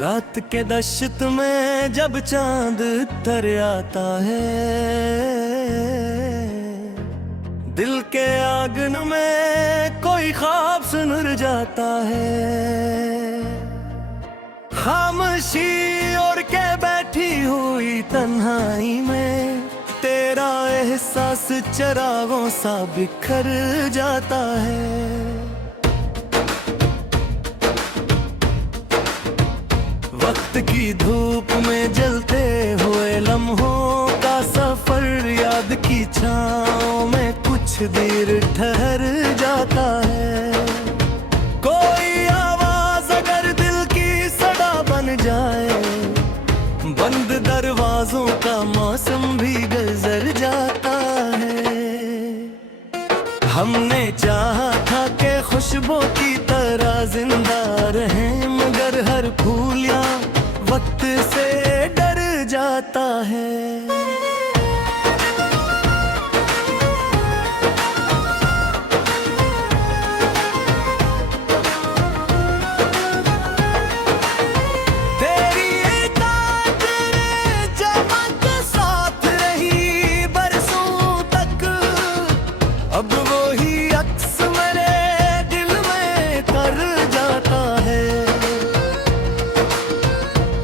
रात के दश्त में जब चांद तर आता है, दिल के आंगन में कोई ख्वाब सुन जाता है। खामोशी ओढ़ के बैठी हुई तन्हाई में तेरा एहसास चरागों सा बिखर जाता है। वक्त की धूप में जलते हुए लम्हों का सफर याद की छाँव में कुछ देर ठहर जाता है। कोई आवाज अगर दिल की सदा बन जाए, बंद दरवाजों का मौसम भी गुजर जाता है। हमने चाहा था कि खुशबू की तरह जिंदा रहें, मगर हर फूल या वक्त से डर जाता है। अब वही अक्स मेरे दिल में कर जाता है।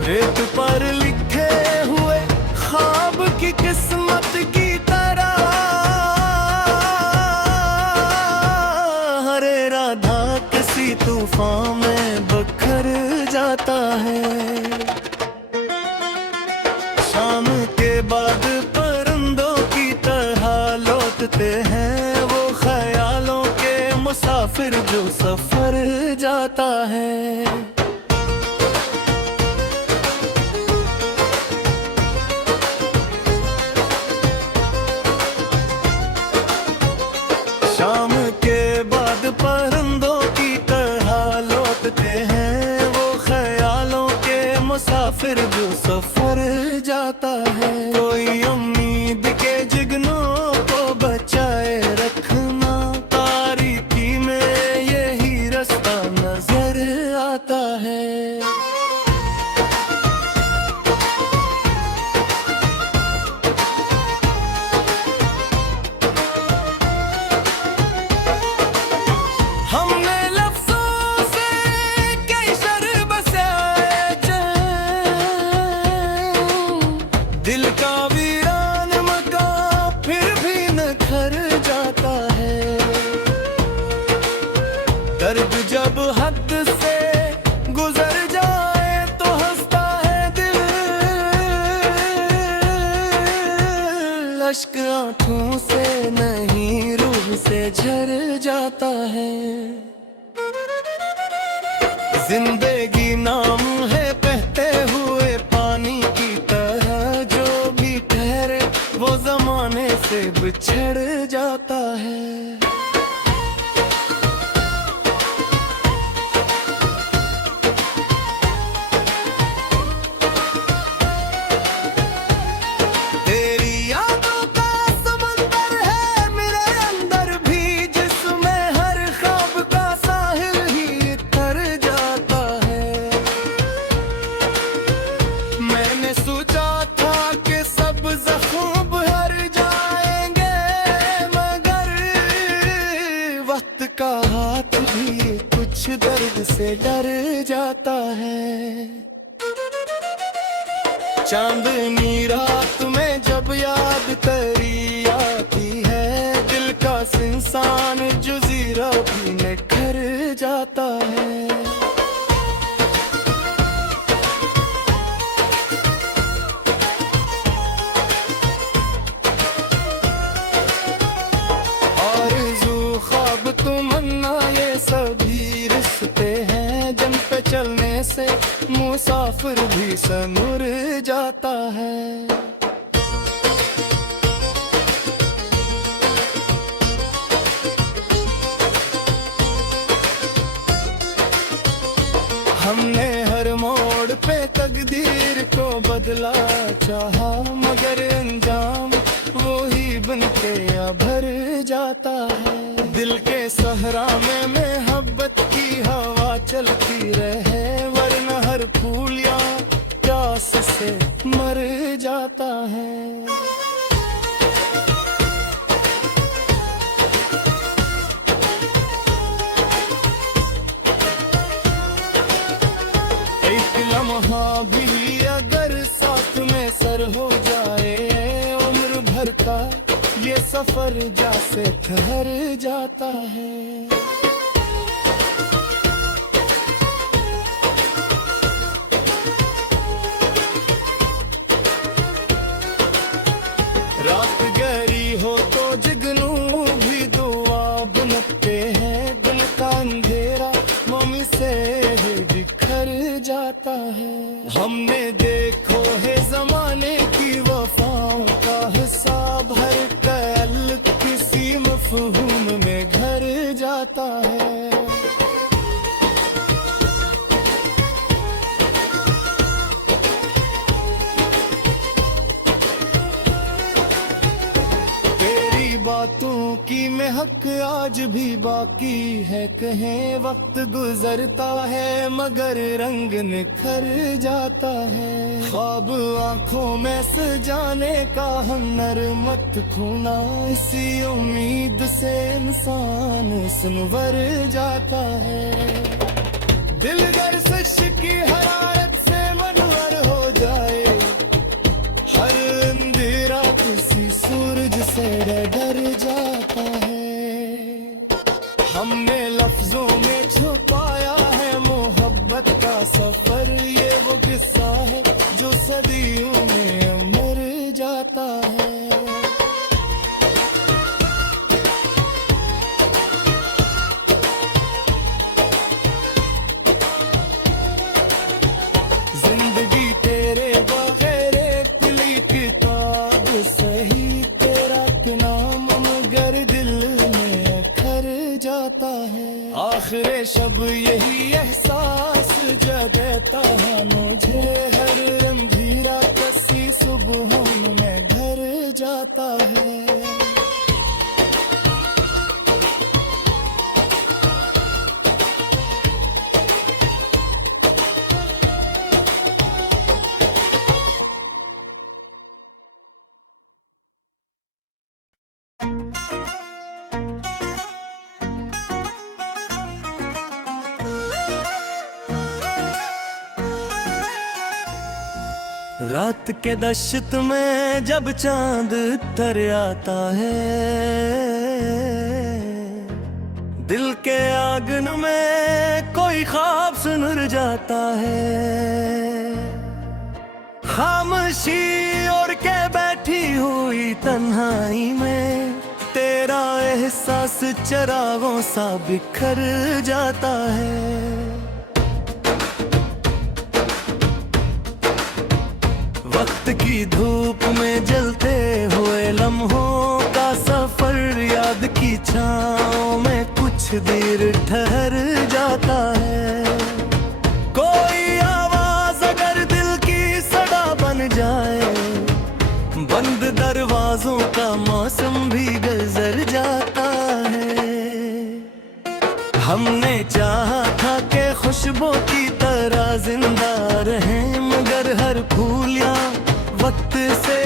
रेत पर लिखे हुए ख्वाब की किस्मत की तरह हरे राधा किसी तूफान में बखर जाता है। शाम के बाद परिंदों की तरह लौटते हैं मुसाफिर जो सफर जाता है। शाम के बाद परिंदों की तरह लौटते हैं वो ख्यालों के मुसाफिर जो सफर जाता है। कोई उम्मीद के जिगनों को बचाए रखना, आता है। हमने लफ्ज़ों से कई शर बसाए दिल का वीरान मकान फिर भी न खर जाता है। दर्द जब हद से गुजर जाए तो हंसता है दिल, अश्क आंखों से नहीं रूह से झर जाता है। जिंदगी नाम है बहते हुए पानी की तरह, जो भी ठहरे वो जमाने से बिछड़ जाता है। का हाथ भी कुछ दर्द से डर जाता है। चांदनी रात में जब याद तेरी आती है, दिल का इंसान जुजीरा भी निखर जाता है। तमन्ना ये सभी रिश्ते हैं, जिन पे चलने से मुसाफिर भी सनुर जाता है। हमने हर मोड़ पे तकदीर को बदला चाहा, मगर अंजाम वो ही बनके भर जाता है। दिल के सहरा में मोहब्बत की हवा चलती रहे, वरना हर फूल या जाता है। एक लम्हा भी अगर साथ में सर हो जाए, उम्र भर का ये सफर जैसे ठहर जाता है। रात गहरी हो तो जुगनू भी दुआ बुनते हैं, दिल का अंधेरा मम्मी से बिखर जाता है। हमने देखो है जमाने की वफाओं का हिसाब, हर कल किसी मफहूम में घर जाता है। बातों की महक आज भी बाकी है, कहें वक्त गुजरता है मगर रंग निखर जाता है। ख्वाब आंखों में सजाने का हुनर मत खोना, इसी उम्मीद से इंसान संवर जाता है। दिल गर सच की हरारत से मनवर हो जाए, हर अंधेरा किसी सूरज से डर जाता है। हमने लफ्जों में छुपाया है मोहब्बत का सफर, ये वो किस्सा है जो सदियों में अमर जाता है। जिंदगी तेरे बगैर एक खुली किताब सही, तेरा नाम मगर दिल में खर जाता है। आखिर शब यही एहसास जगाता है मुझे, हर रंगीरा कसी सुबहों में घर जाता है। रात के दश्त में जब चांद तर आता है, दिल के आंगन में कोई ख्वाब सुन जाता है। खामोशी ओढ़ के बैठी हुई तन्हाई में, तेरा एहसास चरागों सा बिखर जाता है। वक्त की धूप में जलते हुए लम्हों का सफर, याद की छाँव में कुछ देर ठहर जाता है। कोई आवाज अगर दिल की सदा बन जाए, बंद दरवाजों का मौसम भी गुजर जाता है। हमने चाहा था कि खुशबू की तरह जिंदा रहें, मगर हर फूल या वक्त से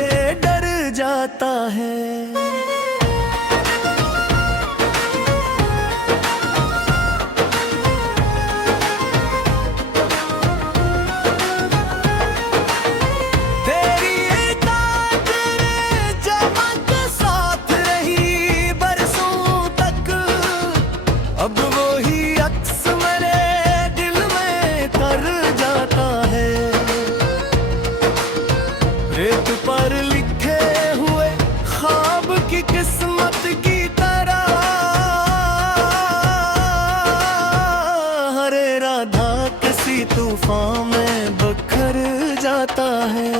डर जाता है। अब वो ही अक्स मेरे दिल में तर जाता है। रेत पर लिखे हुए ख्वाब की किस्मत की तरह, हरे राधा किसी तूफान में बखर जाता है।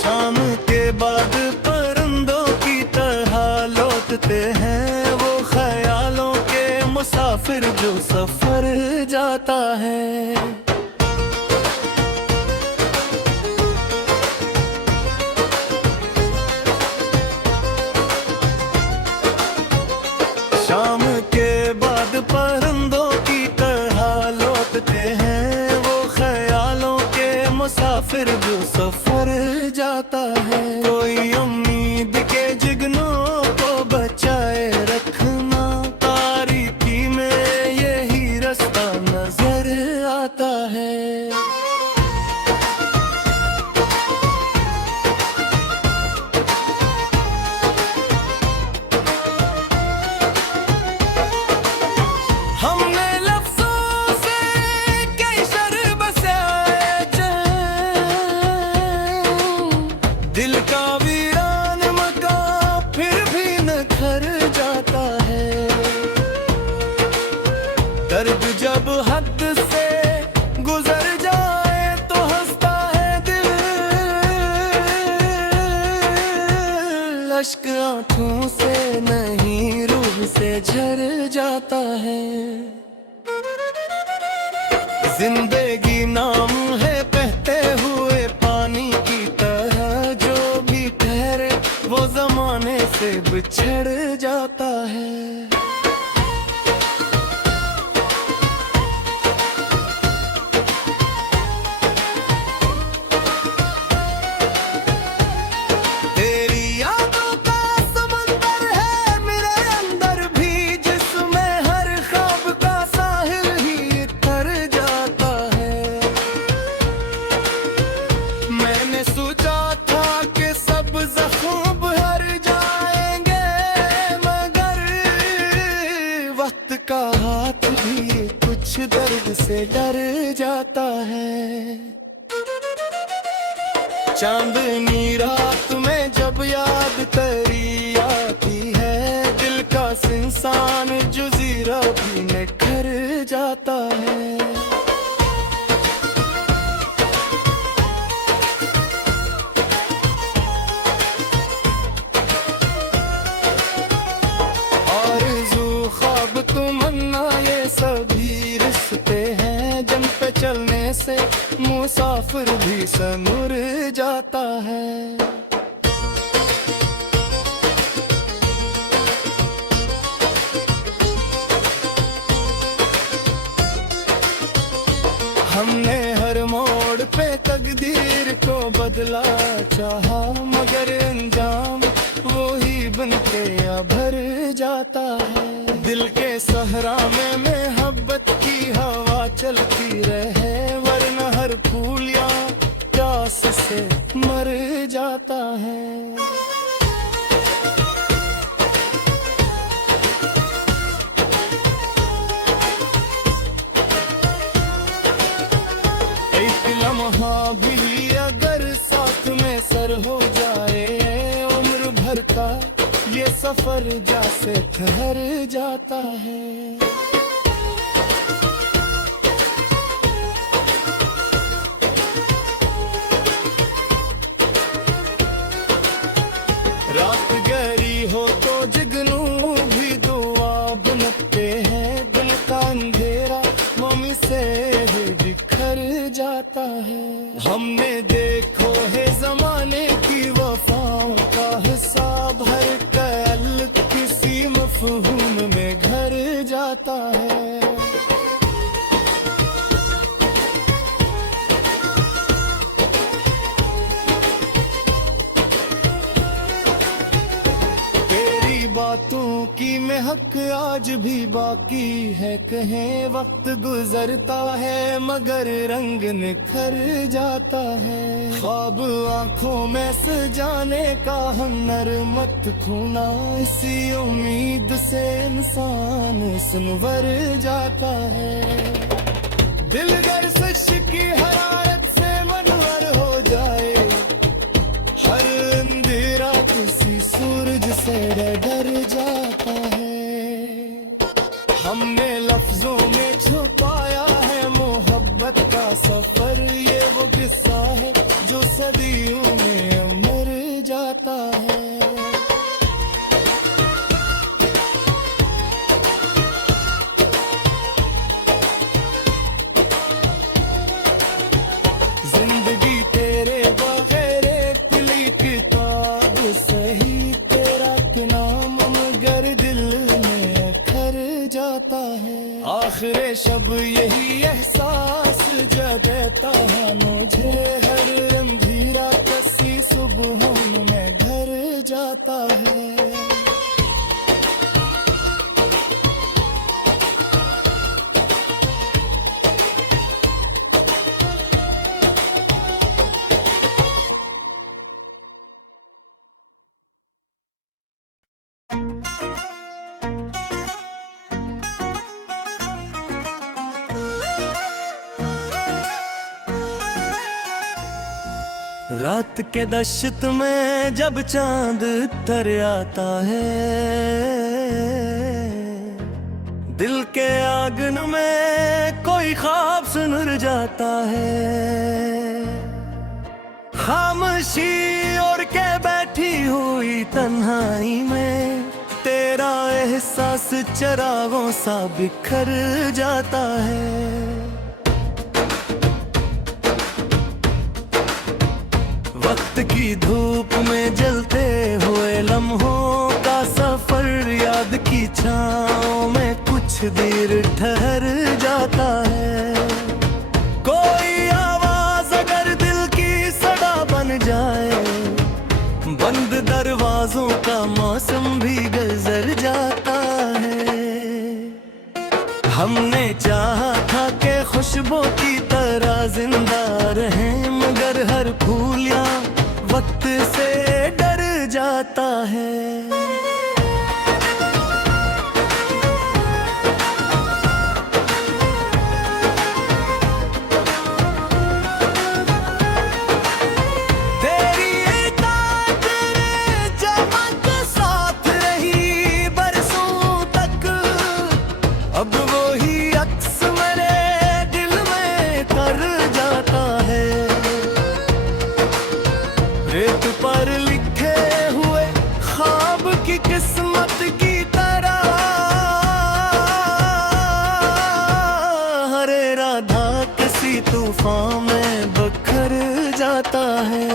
शाम के बाद परिंदों की तरह लौटते हैं मुसाफिर जो सफर जाता है। शाम के बाद परिंदों की तरह लौटते हैं वो ख्यालों के मुसाफिर जो जाता है। कोई उम्मीद के जिगनों को बचाए रखना, तारीकी में यही रास्ता नजर आता है। हमने लफ्ज़ों से कई शर बसाए दिल का वीरान मकान फिर भी निखर जाता है। दर्द जब हद से गुजर जाए तो हंसता है दिल, अश्क आंखों से नहीं रूह से झर जाता है। जिंदगी नाम है बहते हुए पानी की तरह, जो भी ठहरे वो जमाने से बिछड़ जाता है। तेरी यादों का समंदर है मेरे अंदर भी, जिसमें हर ख्वाब का साहिल ही तर जाता है। मैंने सोचा था कि सब जख्म भर जाएंगे, मगर वक्त का हाथ भी कुछ दर्द से डर जाता है। चांदनी रात में जब याद तेरी आती है, दिल का इंसान जुजीरा भी निखर जाता है। आरज़ू ख्वाब तमन्ना ये सभी रिश्ते हैं, जम पे चलने से मुसाफिर भी सनुर जाता है। हमने हर मोड़ पे तकदीर को बदला चाहा, मगर अंजाम वही बनके भर जाता है। दिल के सहरा में मोहब्बत की हवा चलती रहे, वरना हर फूल या प्यास से मर जाता है। एक लम्हा भी अगर साथ में सर हो जाए, उम्र भर का ये सफर जैसे ठहर जाता है। रात गहरी हो तो जुगनू भी दुआ बनते हैं, दिल का अंधेरा मम्मी से बिखर जाता है। हमने देखो है जमाने की वफाओं का हिसाब, हर कल किसी मफहूम में घर जाता है। तेरी बातों की महक आज भी बाकी है, कहें वक्त गुजरता है मगर रंग निखर जाता है। ख्वाब आंखों में सजाने का हुनर मत खोना, इसी उम्मीद से इंसान सुनवर जाता है। दिल गर सच की हरारत से मनवर हो जाए, हर अंधेरा किसी सूरज से डर जाता है। हमने लफ्जों में छुपाया है मोहब्बत का सफर, ये वो किस्सा है जो सदियों में अमर जाता है। जिंदगी तेरे जाता है। रात के दशत में जब चांद उतर आता है, दिल के आंगन में कोई ख्वाब सुन जाता है। खामोशी ओढ़ के बैठी हुई तन्हाई में तेरा एहसास चरागों सा बिखर जाता है। वक्त की धूप में जलते हुए लम्हों का सफर, याद की छाँव में कुछ देर ठहर जाता है। कोई आवाज अगर दिल की सदा बन जाए, बंद दरवाजों का मौसम भी गुजर जाता है। हमने चाहा था कि खुशबू की तरह जिंदा रहें, मगर हर फूल या वक्त से डर जाता है। अब वही अक्स मेरे दिल में तर जाता है। रेत पर लिखे हुए ख्वाब की किस्मत की तरह, हरे राधा किसी तूफान में बखर जाता है।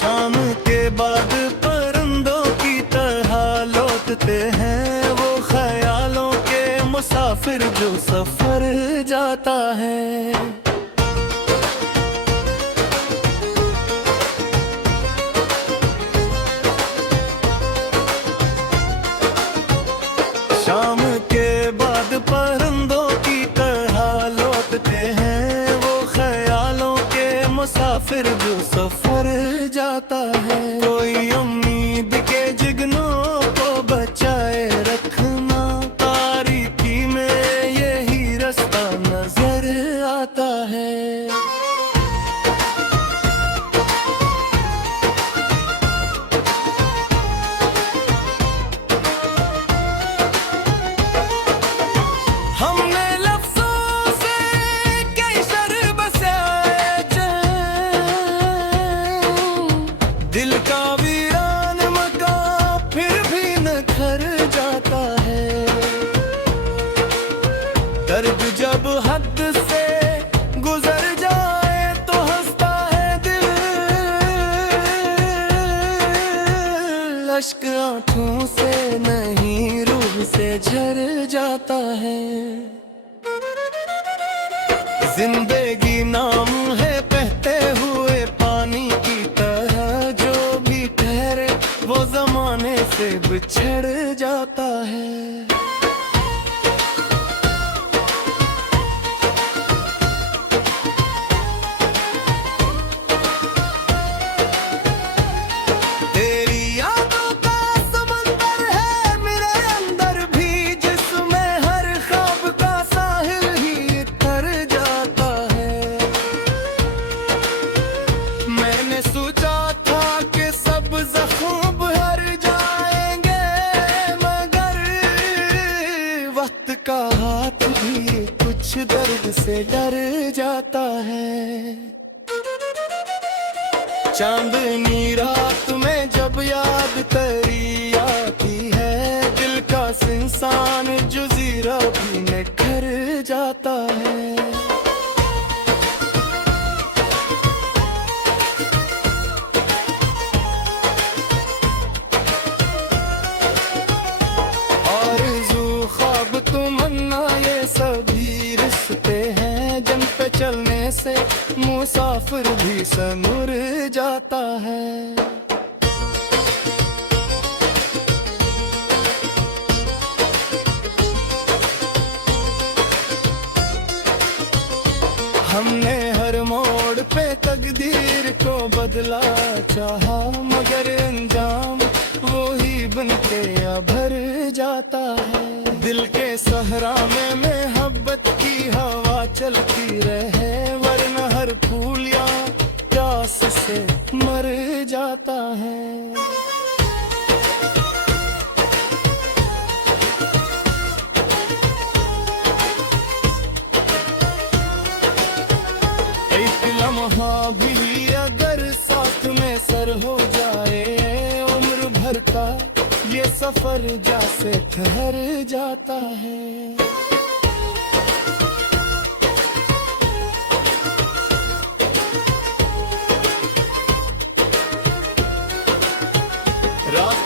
शाम के बाद परिंदों की तरह लौटते हैं मुसाफिर जो सफर जाता है। शाम के बाद परिंदों की तरह लौटते हैं वो ख्यालों के मुसाफिर जो सफर जाता है। कोई उम्मीद के जिगनों को बचाए रखना, नजर आता है। हमने लफ्ज़ों से कई शर बसाए दिल का वीरान मकान फिर भी निखर जाता है। दर्द जब हद से गुजर जाए तो हंसता है दिल, अश्क आंखों से नहीं रूह से झर जाता है। जिंदगी नाम है बहते हुए पानी की तरह, जो भी ठहरे वो जमाने से बिछड़ जाता है। का हाथ भी कुछ दर्द से डर जाता है। चांदनी रात में जब याद तेरी आती है, दिल का इंसान जुजीरा भी निखर जाता है। तमन्ना ये सभी रिश्ते हैं जिन पे चलने से मुसाफिर भी सनुर जाता है। हमने हर मोड़ पे तकदीर को बदला चाहा, मगर अंजाम वो ही बनके भर जाता है। दिल के सहरा में मोहब्बत की हवा चलती रहे, वरना हर फूल या प्यास से मर जाता है। एक लम्हा भी अगर साथ में सर हो जाए, उम्र भर का ये सफर जैसे ठहर जाता है। रात